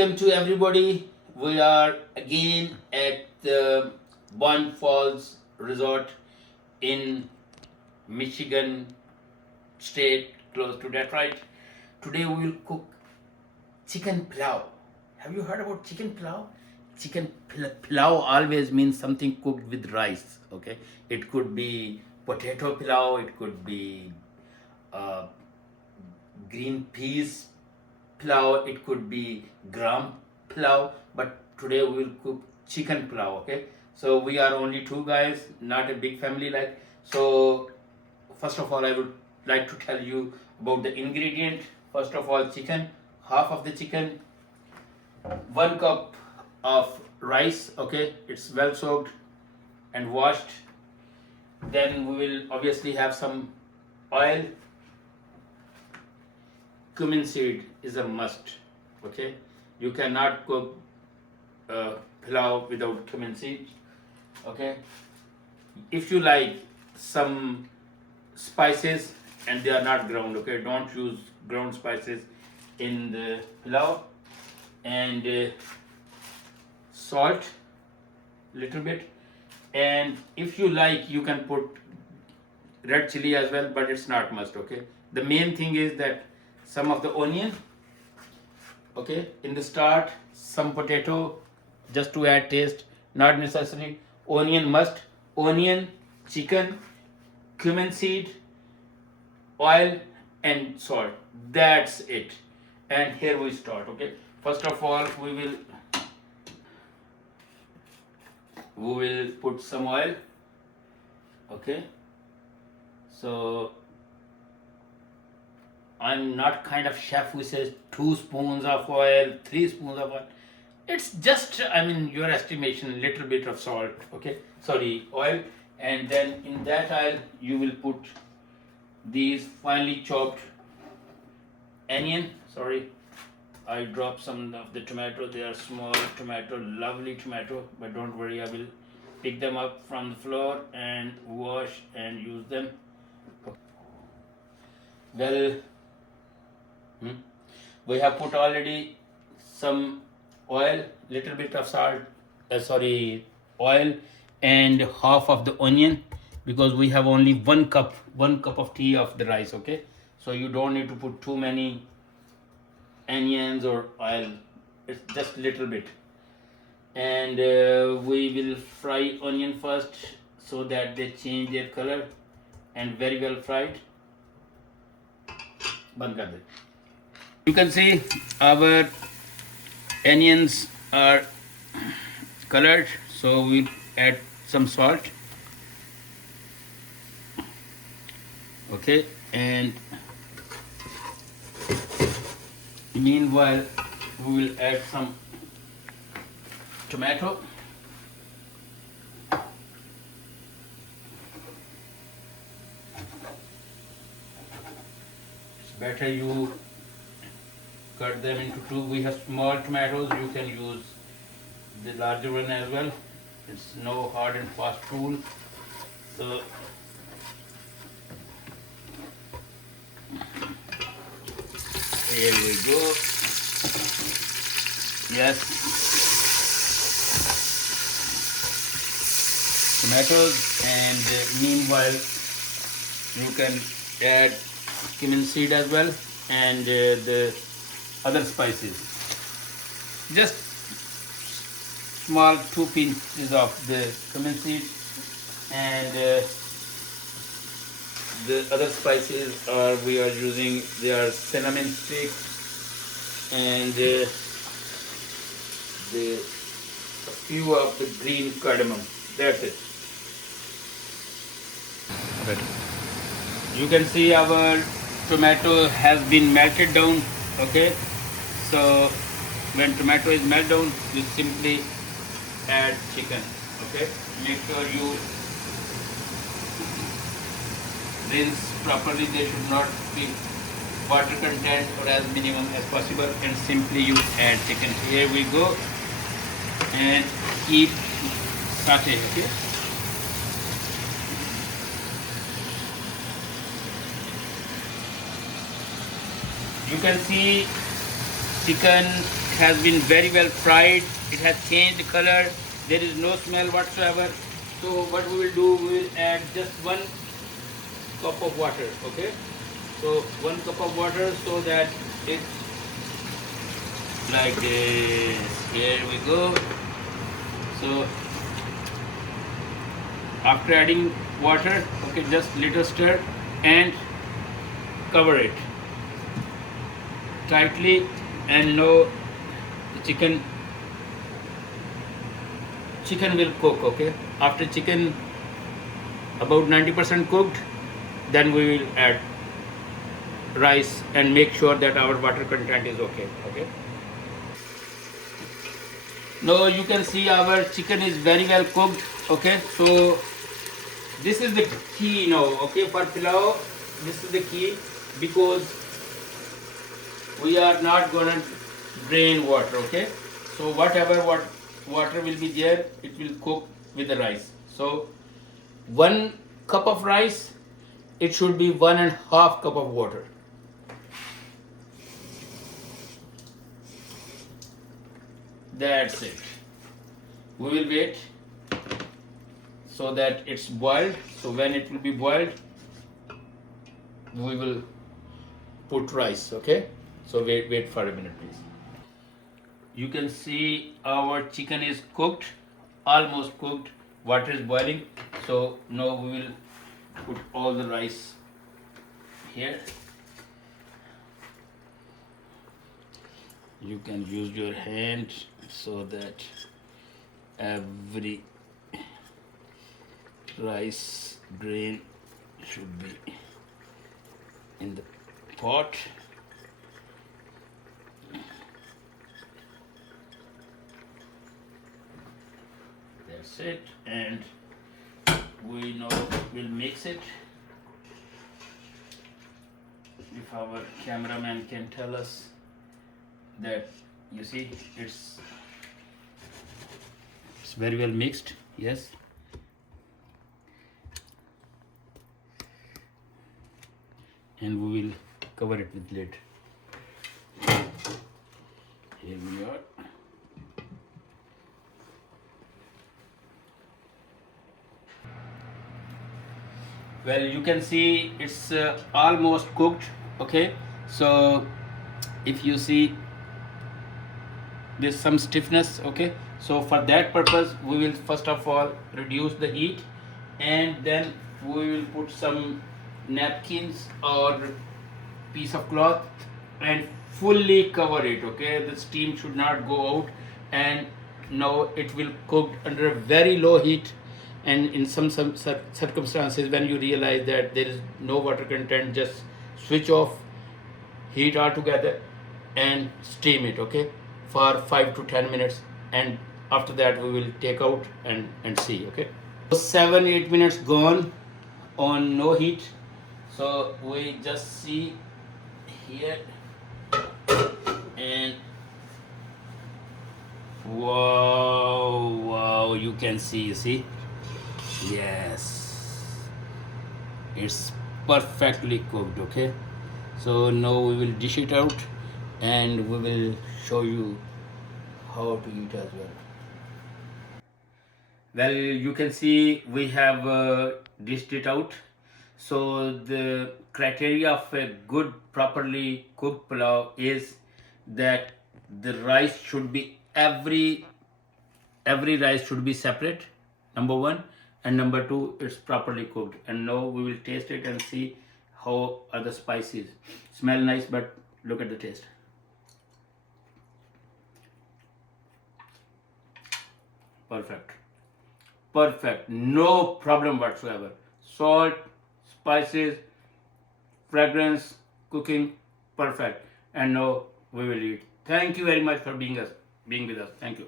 Welcome to everybody. We are again at the Bon Falls Resort in Michigan State, close to Detroit. Today we will cook chicken pulao. Have you heard about chicken pulao? Pulao always means something cooked with rice. Okay, it could be potato pulao, it could be uh, green peas pulao, it could be gram pulao, but today we will cook chicken pulao. Okay, so we are only two guys, not a big family like. So first of all, I would like to tell you about the ingredient. First of all, chicken, half of the chicken, 1 cup of rice. Okay, it's well soaked and washed. Then we will obviously have some oil. Cumin seed is a must. Okay, you cannot cook pulao without cumin seed. Okay, if you like some spices and they are not ground, okay, don't use ground spices in the pulao. And salt little bit, and if you like you can put red chili as well, but it's not must. Okay, the main thing is that some of the onion, okay, in the start, some potato just to add taste, not necessary. Onion must. Onion, chicken, cumin seed, oil and salt. That's it. And here we start. Okay, first of all we will put some oil. Okay, so I'm not kind of chef who says 2 spoons of oil, 3 spoons of oil. It's just, I mean, your estimation, little bit of salt, okay, sorry, oil. And then in that oil you will put these finely chopped onion. Sorry, I dropped some of the tomato. They are small tomato, lovely tomato, but don't worry, I will pick them up from the floor and wash and use them. Well, we have put already some oil, little bit of salt, oil, and half of the onion, because we have only 1 cup of tea of the rice. Okay, so you don't need to put too many onions or oil, it's just little bit. And we will fry onion first so that they change their color, and very well fried. Band kar de. You can see our onions are colored, so we add some salt. Okay, and meanwhile we will add some tomato. It's better you cut them into two. We have small tomatoes, you can use the larger one as well. It's no hard and fast rule. So here we go. Yes, tomatoes. And meanwhile you can add cumin seed as well, and the other spices. Just small 2 pinches of the cumin seed, and the other spices are we are using, they are cinnamon stick and the few of the green cardamom. That's it. Right. You can see our tomato has been melted down. Okay, so when tomato is melted down, you simply add chicken. Okay, make sure you rinse properly. There should not be water content, or as minimum as possible, and simply you add chicken. Here we go, and keep saute. Okay, you can see chicken has been very well fried. It has changed color. There is no smell whatsoever. So what we will do, we will add just 1 cup of water. Okay. So 1 cup of water, so that it's like this. Here we go. So after adding water, okay, just little stir and cover it tightly, and now the chicken will cook. Okay, after chicken about 90% cooked, then we will add rice and make sure that our water content is okay. Okay, now you can see our chicken is very well cooked. Okay, so this is the key now. Okay, for pulao, this is the key, because we are not gonna drain water. Okay, so whatever water will be there, it will cook with the rice. So 1 cup of rice, it should be 1.5 cup of water. That's it. We will wait so that it's boiled. So when it will be boiled, we will put rice. Okay, so wait for a minute, please. You can see our chicken is cooked, almost cooked. Water is boiling. So now we will put all the rice here. You can use your hand so that every rice grain should be in the pot. That's it, and we now will mix it. If our cameraman can tell us that, you see, it's very well mixed. Yes, and we will cover it with lid. Here we are. Well, you can see it's almost cooked. Okay, so if you see there's some stiffness. Okay, so for that purpose we will first of all reduce the heat, and then we will put some napkins or piece of cloth and fully cover it. Okay, the steam should not go out, and now it will cook under a very low heat. And in some circumstances, when you realize that there is no water content, just switch off heat altogether and steam it. Okay, for 5 to 10 minutes, and after that we will take out and see. Okay, 7-8 minutes gone on no heat. So we just see here, and wow, you can see, you see, yes, it's perfectly cooked. Okay, so now we will dish it out and we will show you how to eat as well. Well, you can see we have dished it out. So the criteria of a good properly cooked pulao is that the rice should be every rice should be separate, number one, and number two, it's properly cooked. And now we will taste it and see how are the spices. Smell nice, but look at the taste. Perfect, no problem whatsoever. Salt, spices, fragrance, cooking, perfect. And now we will eat. Thank you very much for being with us. Thank you.